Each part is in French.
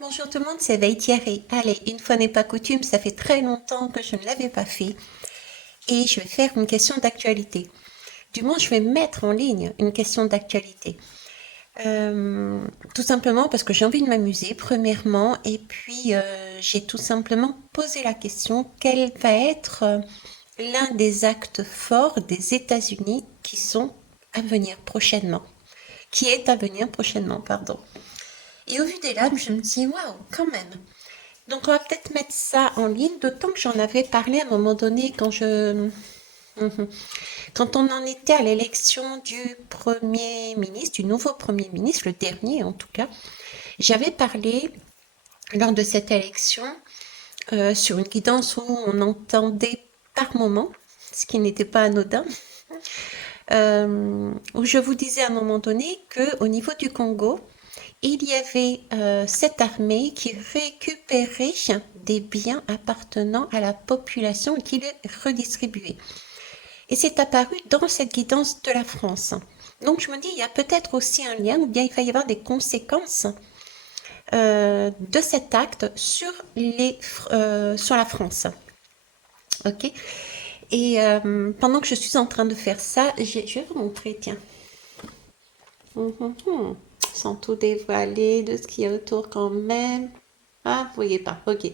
Bonjour tout le monde, c'est Veille Thierry. Allez, une fois n'est pas coutume, ça fait très longtemps que je ne l'avais pas fait et je vais faire une question d'actualité. Du moins, je vais mettre en ligne une question d'actualité. Tout simplement parce que j'ai envie de m'amuser, premièrement, et puis j'ai tout simplement posé la question, quel va être l'un des actes forts des États-Unis qui sont à venir prochainement, qui est à venir prochainement, pardon. Et au vu des lames, je me dis, waouh, quand même. Donc on va peut-être mettre ça en ligne, d'autant que j'en avais parlé à un moment donné quand on en était à l'élection du Premier ministre, du nouveau Premier ministre, le dernier en tout cas. J'avais parlé lors de cette élection sur une guidance où on entendait par moment, ce qui n'était pas anodin, où je vous disais à un moment donné qu'au niveau du Congo, il y avait cette armée qui récupérait des biens appartenant à la population et qui les redistribuait. Et c'est apparu dans cette guidance de la France. Donc je me dis, il y a peut-être aussi un lien, ou bien il va y avoir des conséquences de cet acte sur la France. Ok. Et pendant que je suis en train de faire ça, je vais vous montrer, tiens. Sans tout dévoiler de ce qu'il y a autour quand même. Ah, vous voyez pas, ok.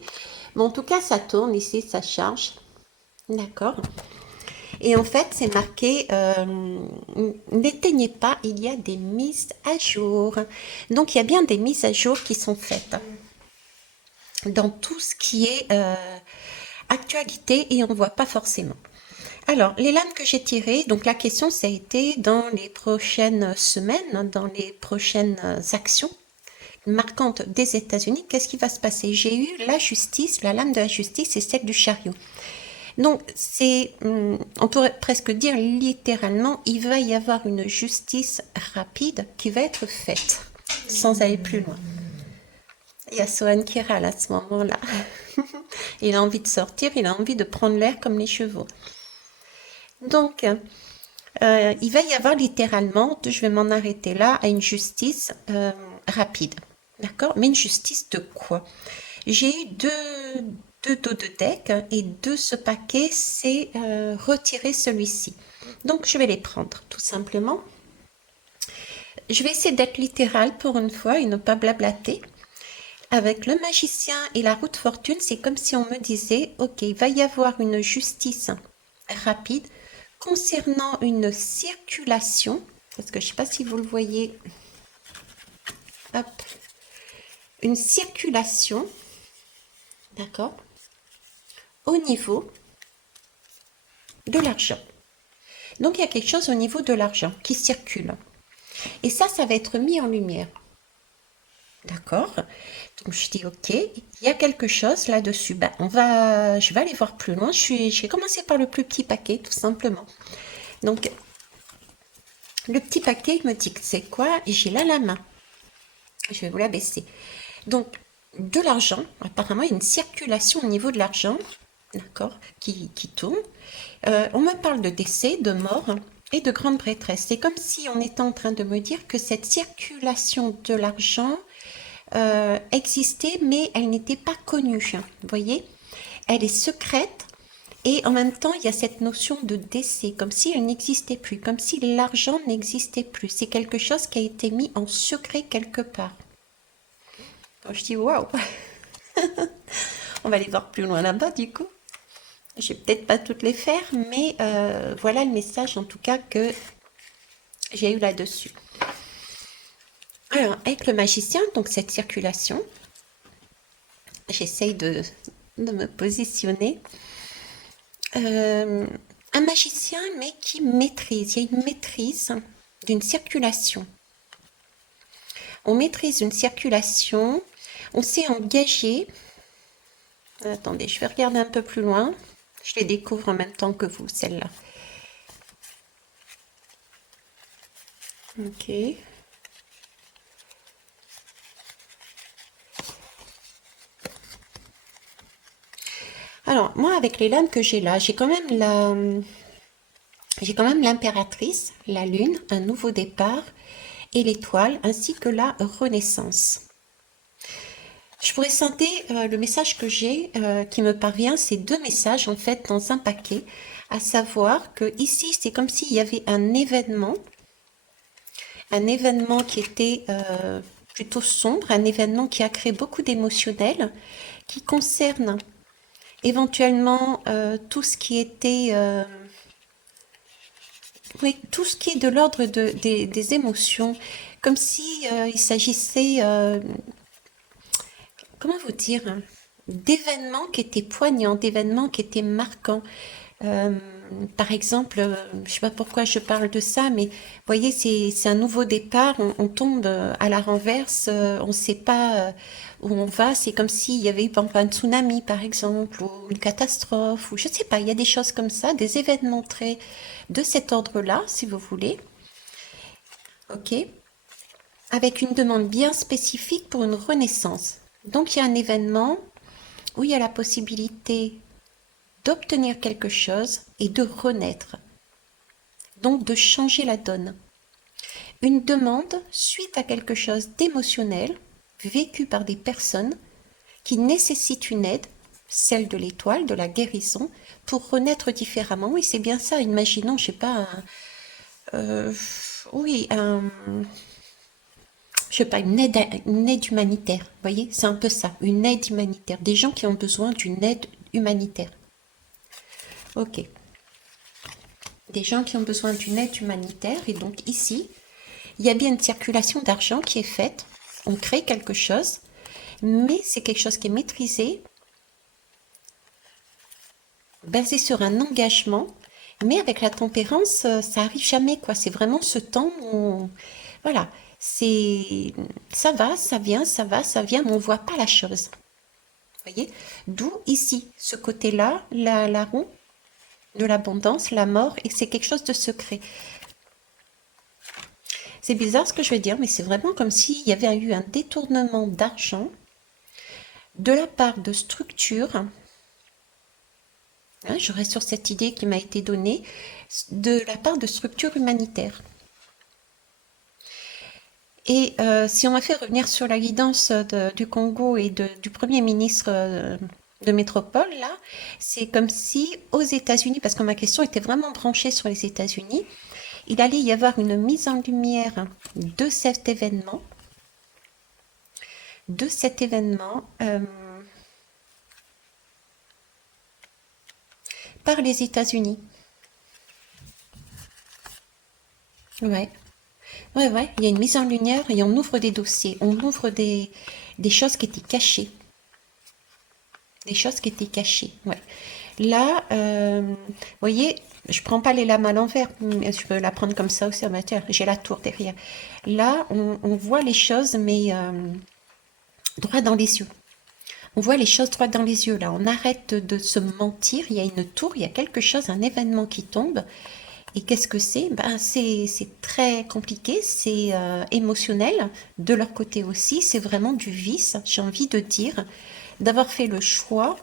Bon, en tout cas, ça tourne ici, ça charge. D'accord. Et en fait, c'est marqué n'éteignez pas, il y a des mises à jour. Donc, il y a bien des mises à jour qui sont faites dans tout ce qui est actualité et on ne voit pas forcément. Alors, les lames que j'ai tirées, donc la question, ça a été dans les prochaines semaines, dans les prochaines actions marquantes des États-Unis, qu'est-ce qui va se passer? J'ai eu la justice, la lame de la justice et celle du chariot. Donc, on pourrait presque dire littéralement, il va y avoir une justice rapide qui va être faite, sans aller plus loin. Il y a Sohan qui râle à ce moment-là. Il a envie de sortir, il a envie de prendre l'air comme les chevaux. Donc, il va y avoir littéralement, je vais m'en arrêter là, à une justice rapide. D'accord? Mais une justice de quoi? J'ai eu deux dos de deck et de ce paquet, c'est retirer celui-ci. Donc, je vais les prendre, tout simplement. Je vais essayer d'être littérale pour une fois et ne pas blablater. Avec le magicien et la roue de fortune, c'est comme si on me disait, ok, il va y avoir une justice rapide concernant une circulation, parce que je ne sais pas si vous le voyez, hop, une circulation, d'accord, au niveau de l'argent. Donc il y a quelque chose au niveau de l'argent qui circule. Et ça va être mis en lumière. D'accord. Donc je dis ok, il y a quelque chose là-dessus. Ben, je vais aller voir plus loin. Je vais commencer par le plus petit paquet, tout simplement. Donc le petit paquet, il me dit que c'est quoi? Et j'ai là la main. Je vais vous la baisser. Donc de l'argent, apparemment il y a une circulation au niveau de l'argent, d'accord, qui tourne. On me parle de décès, de mort et de grande prêtresse. C'est comme si on était en train de me dire que cette circulation de l'argent existait, mais elle n'était pas connue. Vous voyez, elle est secrète et en même temps, il y a cette notion de décès, comme si elle n'existait plus, comme si l'argent n'existait plus. C'est quelque chose qui a été mis en secret quelque part. Donc je dis waouh, on va aller voir plus loin là-bas du coup. Je vais peut-être pas toutes les faire, mais voilà le message en tout cas que j'ai eu là-dessus. Alors, avec le magicien, donc cette circulation, j'essaye de me positionner. Un magicien, mais qui maîtrise, il y a une maîtrise d'une circulation. On maîtrise une circulation, on s'est engagé. Attendez, je vais regarder un peu plus loin. Je les découvre en même temps que vous, celle-là. Ok. Alors, moi, avec les lames que j'ai là, j'ai quand même l'impératrice, la lune, un nouveau départ et l'étoile, ainsi que la renaissance. Je pourrais scinder le message que j'ai qui me parvient, c'est deux messages en fait dans un paquet, à savoir que ici c'est comme s'il y avait un événement qui était plutôt sombre, un événement qui a créé beaucoup d'émotionnel, qui concerne éventuellement tout ce qui était, oui, tout ce qui est de l'ordre des émotions, comme si il s'agissait, comment vous dire, hein, d'événements qui étaient poignants, d'événements qui étaient marquants. Euh, Par exemple, je sais pas pourquoi je parle de ça, mais vous voyez, c'est un nouveau départ, on tombe à la renverse, on ne sait pas où on va, c'est comme s'il y avait eu par exemple, un tsunami par exemple, ou une catastrophe, ou je ne sais pas, il y a des choses comme ça, des événements très de cet ordre-là, si vous voulez, ok, avec une demande bien spécifique pour une renaissance. Donc il y a un événement où il y a la possibilité d'obtenir quelque chose et de renaître, donc de changer la donne. Une demande suite à quelque chose d'émotionnel vécu par des personnes qui nécessitent une aide, celle de l'étoile, de la guérison, pour renaître différemment. Oui, c'est bien ça. Imaginons, je sais pas, euh, oui, je sais pas, une aide humanitaire. Vous voyez, c'est un peu ça, une aide humanitaire. Des gens qui ont besoin d'une aide humanitaire. Ok. Des gens qui ont besoin d'une aide humanitaire. Et donc ici, il y a bien une circulation d'argent qui est faite. On crée quelque chose, mais c'est quelque chose qui est maîtrisé, basé sur un engagement. Mais avec la tempérance, ça arrive jamais, quoi. C'est vraiment ce temps où, voilà, c'est, ça va, ça vient, ça va, ça vient, mais on voit pas la chose. Vous voyez? D'où ici, ce côté-là, la roue de l'abondance, la mort, et c'est quelque chose de secret. C'est bizarre ce que je veux dire, mais c'est vraiment comme s'il y avait eu un détournement d'argent de la part de structures, hein, je reste sur cette idée qui m'a été donnée, de la part de structures humanitaires. Et si on m'a fait revenir sur la guidance du Congo et du Premier ministre de métropole, là, c'est comme si aux États-Unis, parce que ma question était vraiment branchée sur les États-Unis, il allait y avoir une mise en lumière de cet événement par les États-Unis. Ouais. Ouais, ouais, il y a une mise en lumière et on ouvre des dossiers, on ouvre des choses qui étaient cachées. Des choses qui étaient cachées, ouais. Là, vous voyez, je prends pas les lames à l'envers, mais je peux la prendre comme ça aussi en matière. J'ai la tour derrière. Là, on voit les choses, mais droit dans les yeux. On voit les choses droit dans les yeux, là. On arrête de se mentir. Il y a une tour, il y a quelque chose, un événement qui tombe. Et qu'est-ce que c'est? Ben, c'est très compliqué, c'est émotionnel. De leur côté aussi, c'est vraiment du vice, j'ai envie de dire, d'avoir fait le choix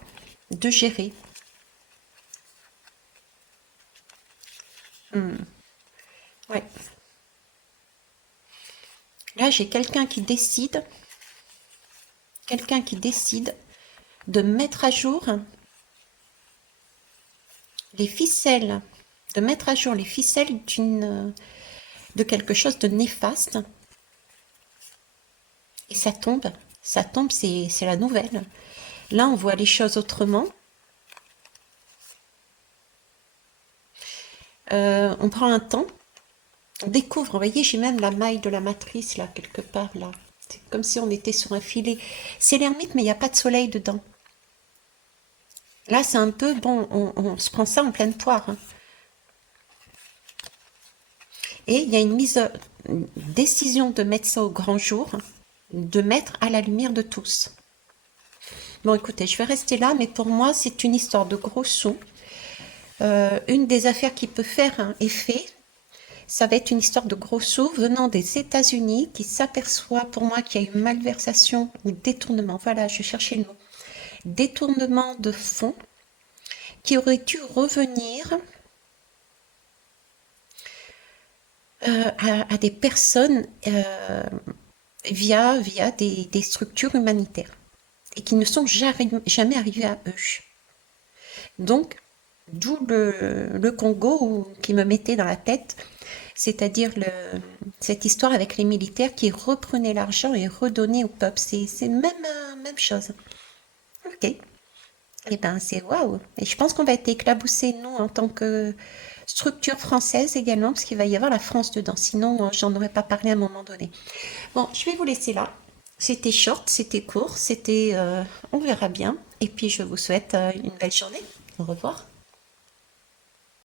de gérer. Hmm. Ouais. Là, j'ai quelqu'un qui décide de mettre à jour les ficelles, de mettre à jour les ficelles de quelque chose de néfaste. Et ça tombe, c'est la nouvelle. Là, on voit les choses autrement. On prend un temps, on découvre. Vous voyez, j'ai même la maille de la matrice là, quelque part là. C'est comme si on était sur un filet. C'est l'ermite, mais il n'y a pas de soleil dedans. Là, c'est un peu, bon, on se prend ça en pleine poire, hein. Et il y a une décision de mettre ça au grand jour, de mettre à la lumière de tous. Bon, écoutez, je vais rester là, mais pour moi, c'est une histoire de gros sous. Une des affaires qui peut faire un effet, ça va être une histoire de gros sous venant des États-Unis qui s'aperçoit pour moi qu'il y a eu malversation ou détournement. Voilà, je cherchais le mot. Détournement de fonds qui aurait dû revenir à des personnes via des structures humanitaires. et qui ne sont jamais arrivés à eux. Donc, d'où le Congo qui me mettait dans la tête, c'est-à-dire cette histoire avec les militaires qui reprenaient l'argent et redonnaient au peuple. C'est même chose. Ok. Eh ben, c'est waouh. Et je pense qu'on va être éclaboussés, nous, en tant que structure française également, parce qu'il va y avoir la France dedans. Sinon, j'en aurais pas parlé à un moment donné. Bon, je vais vous laisser là. C'était short, c'était court, on verra bien. Et puis, je vous souhaite une belle journée. Au revoir.